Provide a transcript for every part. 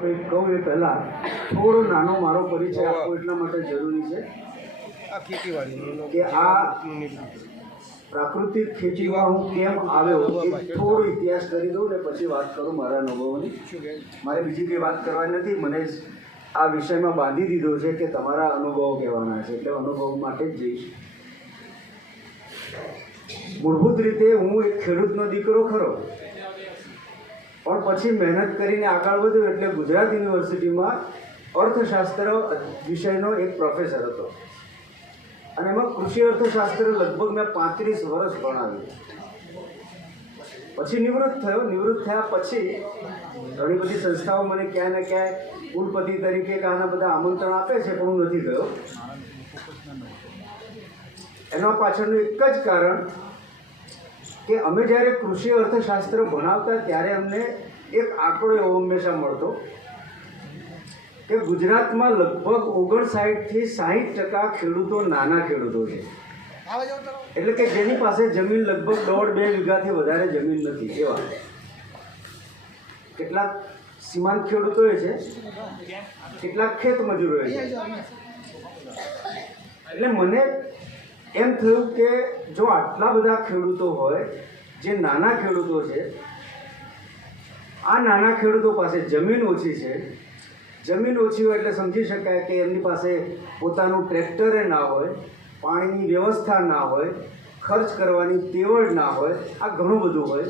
કહું એ પહેલાં થોડો નાનો મારો પરિચય આપવો એટલા માટે જરૂરી છે કે આ પ્રાકૃતિક ખેતીમાં હું કેમ આવ્યો એ થોડો ઇતિહાસ કરી દઉં ને પછી વાત કરું મારા અનુભવોની. મારે બીજી કંઈ વાત કરવાની નથી. મને આ વિષયમાં બાંધી દીધો છે કે તમારા અનુભવો કહેવાના છે. એટલે અનુભવ માટે જ જઈશ. મૂળભૂત રીતે હું એક ખેડૂતનો દીકરો ખરો. પણ પછી મહેનત કરીને આગળ વધ્યો એટલે ગુજરાત યુનિવર્સિટીમાં અર્થશાસ્ત્ર વિષયનો એક પ્રોફેસર હતો. અને એમાં કૃષિ અર્થશાસ્ત્ર લગભગ મેં પાંત્રીસ વર્ષ ભણાવ્યું. પછી નિવૃત્ત થયો. નિવૃત્ત થયા પછી ઘણી બધી સંસ્થાઓ મને ક્યાંય ને ક્યાંય કુલપતિ તરીકે કે આના બધા આમંત્રણ આપે છે પણ હું નથી ગયો. એના પાછળનું એક જ કારણ કે અમે જ્યારે કૃષિ અર્થશાસ્ત્ર ભણાવતા ત્યારે અમને એક આંકડો એવો હંમેશા મળતો કે ગુજરાતમાં લગભગ ઓગણસાઠથી સાહીઠ ટકા ખેડૂતો નાના ખેડૂતો છે. એટલે કે જેની પાસે જમીન લગભગ દોઢ બે વીઘાથી વધારે જમીન નથી એવા. કેટલાક સીમાંત ખેડૂતોએ છે કેટલાક ખેત મજૂરોએ છે. એટલે મને એમ થયું કે જો આટલા બધા ખેડૂતો હોય, જે નાના ખેડૂતો છે, આ નાના ખેડૂતો પાસે જમીન ઓછી છે. જમીન ઓછી હોય એટલે સમજી શકાય કે એમની પાસે પોતાનું ટ્રેક્ટરે ના હોય, પાણીની વ્યવસ્થા ના હોય, ખર્ચ કરવાની તેવડ ના હોય, આ ઘણું બધું હોય.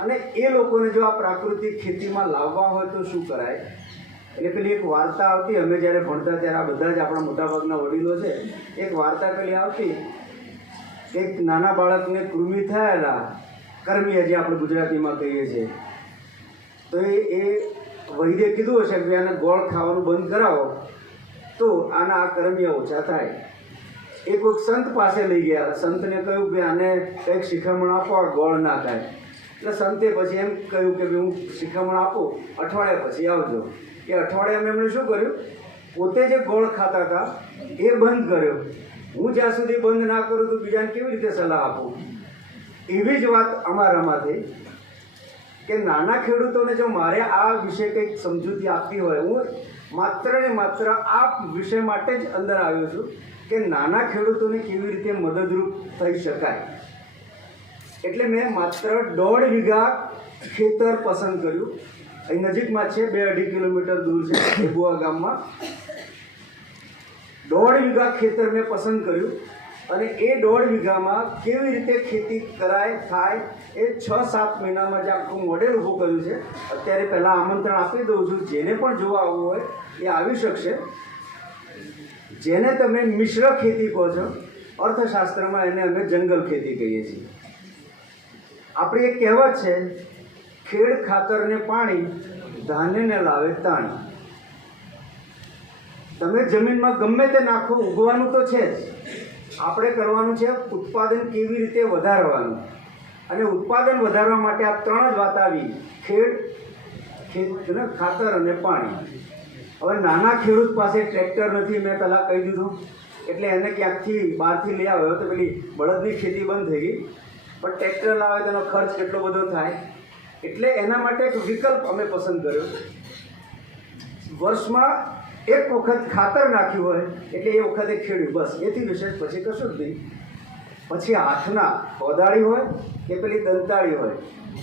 અને એ લોકોને જો આ પ્રાકૃતિક ખેતીમાં લાવવા હોય તો શું કરાય? એટલે પેલી એક વાર્તા આવતી, અમે જ્યારે ભણતા ત્યારે આ બધા જ આપણા મોટાભાગના વડીલો છે, એક વાર્તા પેલી આવતી, એક નાના બાળકને કૃમિ થયેલા કર્મી હજી આપણે ગુજરાતીમાં કહીએ છીએ. તો એ એ વૈદ્ય કીધું હશે કે આને ગોળ ખાવાનું બંધ કરાવો, તો આના આ કરમિયા ઓછા થાય. એ કોઈક સંત પાસે લઈ ગયા, સંતને કહ્યું કે આને કંઈક શિખામણ આપો, આ ગોળ ના થાય. એટલે સંતે પછી એમ કહ્યું કે હું શિખામણ આપું, અઠવાડિયા પછી આવજો. એ અઠવાડિયામાં એમણે શું કર્યું? પોતે જે ગોળ ખાતા હતા, એ બંધ કર્યો. હું જ્યાં સુધી બંધ ના કરું તો બીજાને કેવી રીતે સલાહ આપું? એવી જ વાત અમારામાં થઈ કે નાના ખેડૂતોને જો મારે આ વિશે કંઈક સમજૂતી આપવી હોય, હું માત્ર ને માત્ર આ વિષય માટે જ અંદર આવ્યો છું કે નાના ખેડૂતોને કેવી રીતે મદદરૂપ થઈ શકાય. એટલે મેં માત્ર દોઢ વીઘા ખેતર પસંદ કર્યું. અહીં નજીકમાં છે, બે અઢી કિલોમીટર દૂર છે એબુઆ ગામમાં. દોઢ વીઘા ખેતર મેં પસંદ કર્યું અને એ દોઢ વીઘામાં કેવી રીતે ખેતી કરાય, થાય, એ છ સાત મહિનામાં જે આખું મોડેલ ઊભું કર્યું છે, અત્યારે પહેલાં આમંત્રણ આપી દઉં છું, જેને પણ જોવા આવવું હોય એ આવી શકશે. જેને તમે મિશ્ર ખેતી કહો છો, અર્થશાસ્ત્રમાં એને અમે જંગલ ખેતી કહીએ છીએ. આપણી એક કહેવત છે ખેડ ખાતરને પાણી, ધાન્યને લાવે તાણી. તમે જમીનમાં ગમે તે નાખો, ઉગવાનું તો છે જ. આપણે કરવાનું છે ઉત્પાદન કેવી રીતે વધારવાનું? અને ઉત્પાદન વધારવા માટે આ ત્રણ જ વાત આવી, ખેડ, ખેત ખાતર અને પાણી. હવે નાના ખેડૂત પાસે ટ્રેક્ટર નથી, મેં પહેલાં કહી દીધું. એટલે એને ક્યાંકથી બહારથી લઈ આવ્યો તો પેલી બળદની ખેતી બંધ થઈ ગઈ. પણ ટ્રેક્ટર લાવે તેનો ખર્ચ કેટલો બધો થાય? એટલે એના માટે એક વિકલ્પ અમે પસંદ કર્યો. વર્ષમાં એક વખત ખાતર નાખ્યું હોય, એટલે એ વખતે ખેડ્યું. બસ, એથી વિશેષ પછી કશું જ નહીં. પછી હાથના કોદાળી હોય કે પેલી દંતાળી હોય,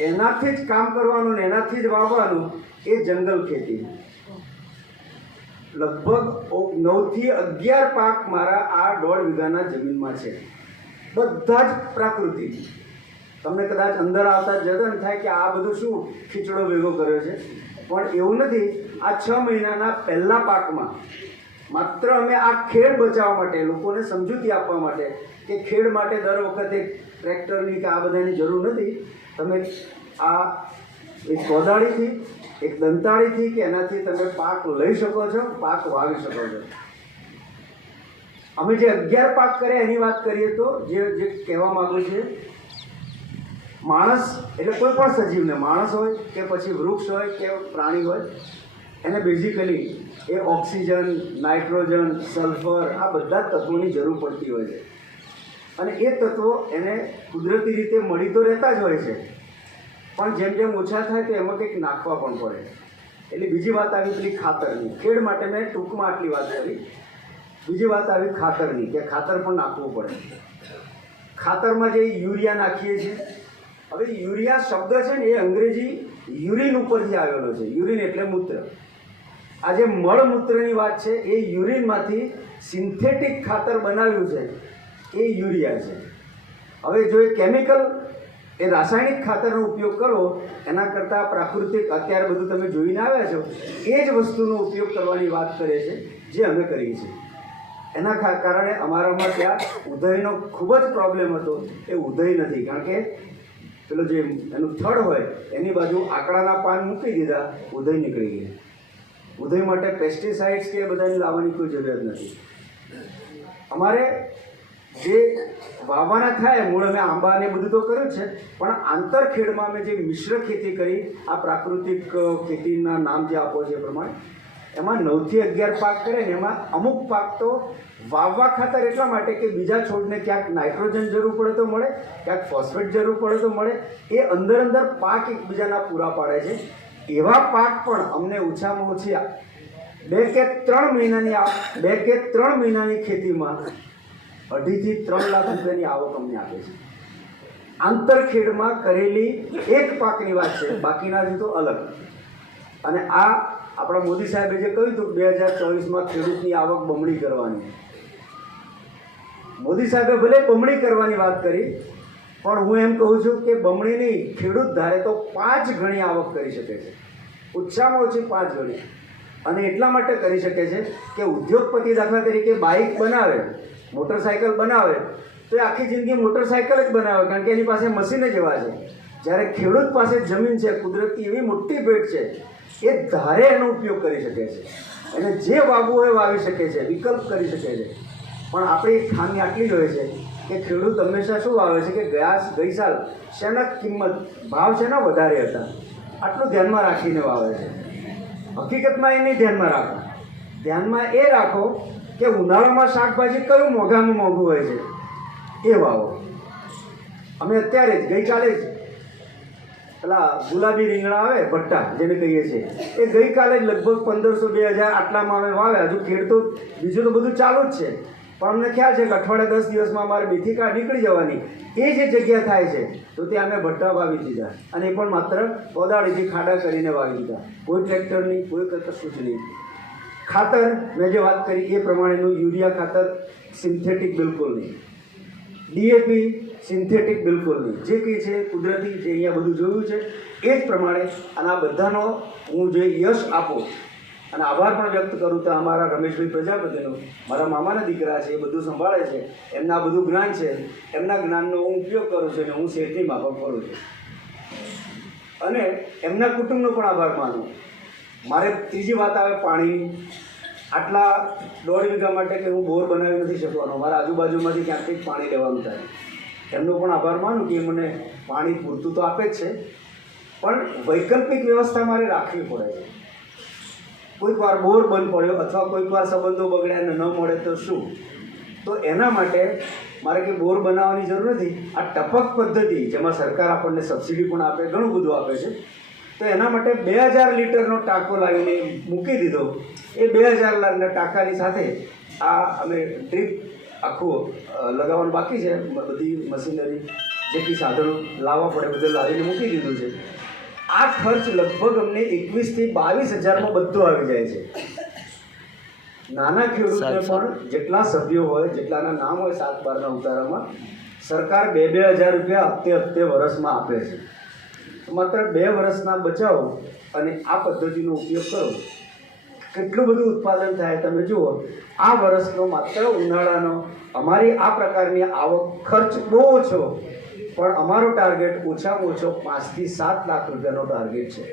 એનાથી જ કામ કરવાનું ને એનાથી જ વાવવાનું એ જંગલ ખેતી. લગભગ નવથી અગિયાર પાક મારા આ દોઢ વીઘાના જમીનમાં છે. બધા જ પ્રાકૃતિક. તમને કદાચ અંદર આવતા જતન થાય કે આ બધું શું ખીચડો ભેગો કર્યો છે? પણ એવું નથી, આ છ મહિનાના પહેલા પાકમાં માત્ર અમે આ ખેડ બચાવવા માટે, લોકોને સમજૂતી આપવા માટે કે ખેડ માટે દર વખતે ટ્રેક્ટરની કે આ બધાની જરૂર નથી. તમે આ એક કોદાળીથી, એક દંતાળીથી કે એનાથી તમે પાક લઈ શકો છો, પાક વાવી શકો છો. અમે જે અગિયાર પાક કર્યા એની વાત કરીએ તો જે જે કહેવા માગું છે માણસ એટલે કોઈ પણ સજીવને માણસ હોય કે પછી વૃક્ષ હોય કે પ્રાણી હોય, એને બેઝિકલી એ ઓક્સિજન, નાઇટ્રોજન, સલ્ફર આ બધા તત્વોની જરૂર પડતી હોય છે. અને એ તત્વો એને કુદરતી રીતે મળી તો રહેતા જ હોય છે. પણ જેમ જેમ ઓછા થાય તો એમાં કંઈક નાખવા પણ પડે. એટલે બીજી વાત આવી પેલી ખાતરની. ખેડ માટે મેં ટૂંકમાં આટલી વાત કરી. બીજી વાત આવી ખાતરની, કે ખાતર પણ નાખવું પડે. ખાતરમાં જે યુરિયા નાખીએ છીએ હવે યુરિયા શબ્દ છે ને એ અંગ્રેજી યુરિન ઉપરથી આવેલો છે. યુરિન એટલે મૂત્ર. આ જે મળમૂત્રની વાત છે, એ યુરિનમાંથી સિન્થેટિક ખાતર બનાવ્યું છે. એ યુરિયા છે. હવે જો એ કેમિકલ, એ રાસાયણિક ખાતરનો ઉપયોગ કરો, એના કરતાં પ્રાકૃતિક અત્યારે બધું તમે જોઈને આવ્યા છો, એ જ વસ્તુનો ઉપયોગ કરવાની વાત કરે છે, જે અમે કરીએ છીએ એના કારણે અમારામાં ત્યાં ઉદયનો ખૂબ જ પ્રોબ્લેમ હતો. એ ઉદય નથી. કારણ કે પેલો જે એનું થડ હોય, એની બાજુ આકડાના પાન મૂકી દીધા, ઉધઈ નીકળી ગયા ઉધઈ માટે પેસ્ટિસાઇડ્સ કે એ બધાની લાવવાની કોઈ જરૂરિયાત નથી. અમારે જે વાવવાના થાય, મૂળ અમે આંબા ને બધું તો કર્યું છે, પણ આંતરખેડમાં અમે જે મિશ્ર ખેતી કરી, આ પ્રાકૃતિક ખેતીના નામ જે આપો છે એ પ્રમાણે એમાં નવથી અગિયાર પાક કરે ને એમાં અમુક પાક તો વાવવા ખાતર એટલા માટે કે બીજા છોડને ક્યાંક નાઇટ્રોજન જરૂર પડે તો મળે, ક્યાંક ફોસ્ફેટ જરૂર પડે તો મળે. એ અંદર અંદર પાક એકબીજાના પૂરા પાડે છે. એવા પાક પણ અમને ઓછામાં ઓછી બે કે ત્રણ મહિનાની બે કે ત્રણ મહિનાની ખેતીમાં અઢીથી ત્રણ લાખ રૂપિયાની આવક અમને આપે છે. આંતરખેડમાં કરેલી એક પાકની વાત છે બાકીના તો અલગ. અને આ આપણા મોદી સાહેબે જે કહ્યું હતું, બે હજાર ચોવીસમાં ખેડૂતની આવક બમણી કરવાની. મોદી સાહેબે ભલે બમણી કરવાની વાત કરી, પણ હું એમ કહું છું કે બમણી નહીં ખેડૂત ધારે તો પાંચ ગણી આવક કરી શકે છે. ઓછામાં ઓછી પાંચ ગણી. અને એટલા માટે કરી શકે છે કે ઉદ્યોગપતિ દાખલા તરીકે બાઇક બનાવે, મોટરસાયકલ બનાવે, તો એ આખી જિંદગી મોટરસાયકલ જ બનાવે, કારણ કે એની પાસે મશીન જ એવા છે. જ્યારે ખેડૂત પાસે જમીન છે, કુદરતી એવી મોટી ભેટ છે એ ધારે એનો ઉપયોગ કરી શકે છે. અને જે વાવવું હોય વાવી શકે છે, વિકલ્પ કરી શકે છે. પણ આપણી ખામી આટલી જ હોય છે કે ખેડૂત હંમેશા શું વાવે છે કે ગયા ગઈ સાલ શેના કિંમત, ભાવ શેના વધારે હતા? આટલું ધ્યાનમાં રાખીને વાવે છે. હકીકતમાં એ નહીં ધ્યાનમાં રાખો. ધ્યાનમાં એ રાખો કે ઉનાળામાં શાકભાજી કયું મોંઘામાં મોંઘું હોય છે? એ વાવો. અમે અત્યારે જ ગઈકાલે જ પેલા ગુલાબી રીંગણા આવે, ભટ્ટા, જેને કહીએ છીએ. એ ગઈકાલે જ લગભગ પંદરસો બે હજાર આટલામાં અમે વાવ્યા હજુ ખેડ તો બીજું તો બધું ચાલુ જ છે. પણ અમને ખ્યાલ છે કે અઠવાડિયા દસ દિવસમાં અમારે બેથી કાઢ નીકળી જવાની. એ જે જગ્યા થાય છે, તો ત્યાં અમે ભટ્ટા વાવી દીધા. અને એ પણ માત્ર કોદાળીથી ખાડા કરીને વાવી દીધા. કોઈ ટ્રેક્ટર નહીં, કોઈ કશું જ નહીં. ખાતર, મેં જે વાત કરી એ પ્રમાણેનું યુરિયા ખાતર સિન્થેટિક બિલકુલ નહીં. ડીએપી સિન્થેટિક બિલકુલ નહીં જે કંઈ છે, કુદરતી જે અહીંયા બધું જોયું છે, એ જ પ્રમાણે અને આ બધાનો હું જે યશ આપું અને આભાર પણ વ્યક્ત કરું તો અમારા રમેશભાઈ પ્રજાપતિનો, મારા મામાના દીકરા છે, એ બધું સંભાળે છે, એમના બધું જ્ઞાન છે, એમના જ્ઞાનનો હું ઉપયોગ કરું છું અને હું શેઠની માફક કરું છું. અને એમના કુટુંબનો પણ આભાર માનું. મારે ત્રીજી વાત આવે પાણીની આટલા દોઢ વીઘા માટે કે હું બોર બનાવી નથી શકવાનો. મારા આજુબાજુમાંથી ક્યાંકથી પાણી લેવાનું થાય? એમનો પણ આભાર માનું કે મને પાણી પૂરતું તો આપે જ છે, પણ વૈકલ્પિક વ્યવસ્થા મારે રાખવી પડે છે. કોઈક વાર બોર બંધ પડ્યો અથવા કોઈક વાર સંબંધો બગડ્યા અને ન મળે તો શું? તો એના માટે મારે કે બોર બનાવવાની જરૂર નથી. આ ટપક પદ્ધતિ, જેમાં સરકાર આપણને સબસિડી પણ આપે, ઘણું બધું આપે છે, તો એના માટે બે હજાર લીટરનો ટાંકો લાવીને મૂકી દીધો. એ બે હજાર ટાંકાની સાથે આ અમે ડ્રીપ આખું લગાવવાનું બાકી છે. બધી મશીનરી જે કંઈ સાધનો લાવવા પડે બધું લાવીને મૂકી દીધું છે. આ ખર્ચ લગભગ અમને એકવીસથી બાવીસ હજારમાં બધું આવી જાય છે. નાના ખેડૂતને પણ જેટલા સભ્યો હોય જેટલાના નામ હોય સાત બારના ઉતારામાં સરકાર બે બે હજાર રૂપિયા હપ્તે હપ્તે વર્ષમાં આપે છે. માત્ર બે વર્ષના બચાવ અને આ પદ્ધતિનો ઉપયોગ કરો. કેટલું બધું ઉત્પાદન થાય તમે જુઓ, આ વર્ષનો માત્ર ઉનાળાનો. અમારી આ પ્રકારની આવક ખર્ચ બહુ ઓછો, પણ અમારો ટાર્ગેટ ઓછામાં ઓછો પાંચથી સાત લાખ રૂપિયાનો ટાર્ગેટ છે.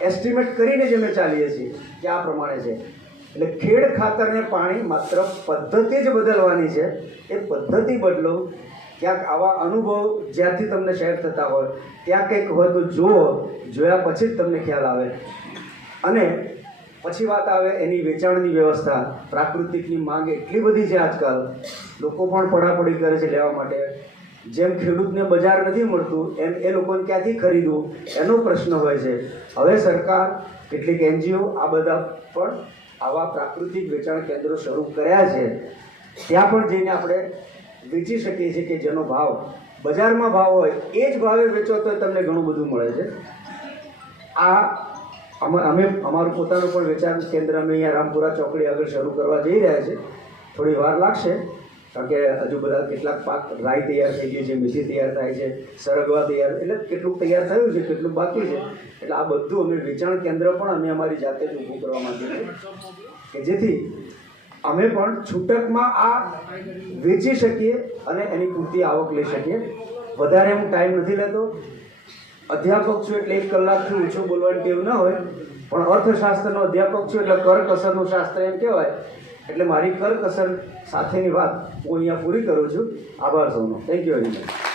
એસ્ટિમેટ કરીને જ અમે ચાલીએ છીએ કે આ પ્રમાણે છે. એટલે ખેડ ખાતરને પાણી માત્ર પદ્ધતિ જ બદલવાની છે. એ પદ્ધતિ બદલો. ક્યાંક આવા અનુભવ જ્યાંથી તમને શેર થતા હોય, ત્યાં કંઈક હોય તો જુઓ, જોયા પછી જ તમને ખ્યાલ આવે. અને પછી વાત આવે એની વેચાણની વ્યવસ્થા. પ્રાકૃતિકની માંગ એટલી બધી છે આજકાલ. લોકો પણ પડાપડી કરે છે લેવા માટે. જેમ ખેડૂતને બજાર નથી મળતું, એમ એ લોકોને ક્યાંથી ખરીદવું? એનો પ્રશ્ન હોય છે. હવે સરકાર, કેટલીક એનજીઓ આ બધા પણ આવા પ્રાકૃતિક વેચાણ કેન્દ્રો શરૂ કર્યા છે. ત્યાં પણ જઈને આપણે વેચી શકીએ છીએ કે જેનો ભાવ. બજારમાં ભાવ હોય, એ જ ભાવે વેચો તો તમને ઘણું બધું મળે છે. આ અમે અમે અમારું પોતાનું પણ વેચાણ કેન્દ્ર અમે અહીંયા રામપુરા ચોકડી આગળ શરૂ કરવા જઈ રહ્યા છે. થોડી વાર લાગશે, કારણ કે હજુ બધા કેટલાક પાક રાઈ તૈયાર થઈ ગઈ છે, મેથી તૈયાર થાય છે, સરગવા તૈયાર, એટલે કેટલું તૈયાર થયું છે, કેટલું બાકી છે. એટલે આ બધું અમે વેચાણ કેન્દ્ર પણ અમે અમારી જાતે જ ઊભું કરવા માંગીએ છીએ. કે જેથી અમે પણ છૂટકમાં આ વેચી શકીએ અને એની પૂરતી આવક લઈ શકીએ. વધારે હું ટાઈમ નથી લેતો. અધ્યાપક છું એટલે એક કલાકથી ઓછું બોલવાની ટેવ ન હોય, પણ અર્થશાસ્ત્રનો અધ્યાપક છું એટલે કરકસરનું શાસ્ત્ર એમ કહેવાય. એટલે મારી કરકસર સાથેની વાત હું અહીંયા પૂરી કરું છું. આભાર સૌનો. Thank you very much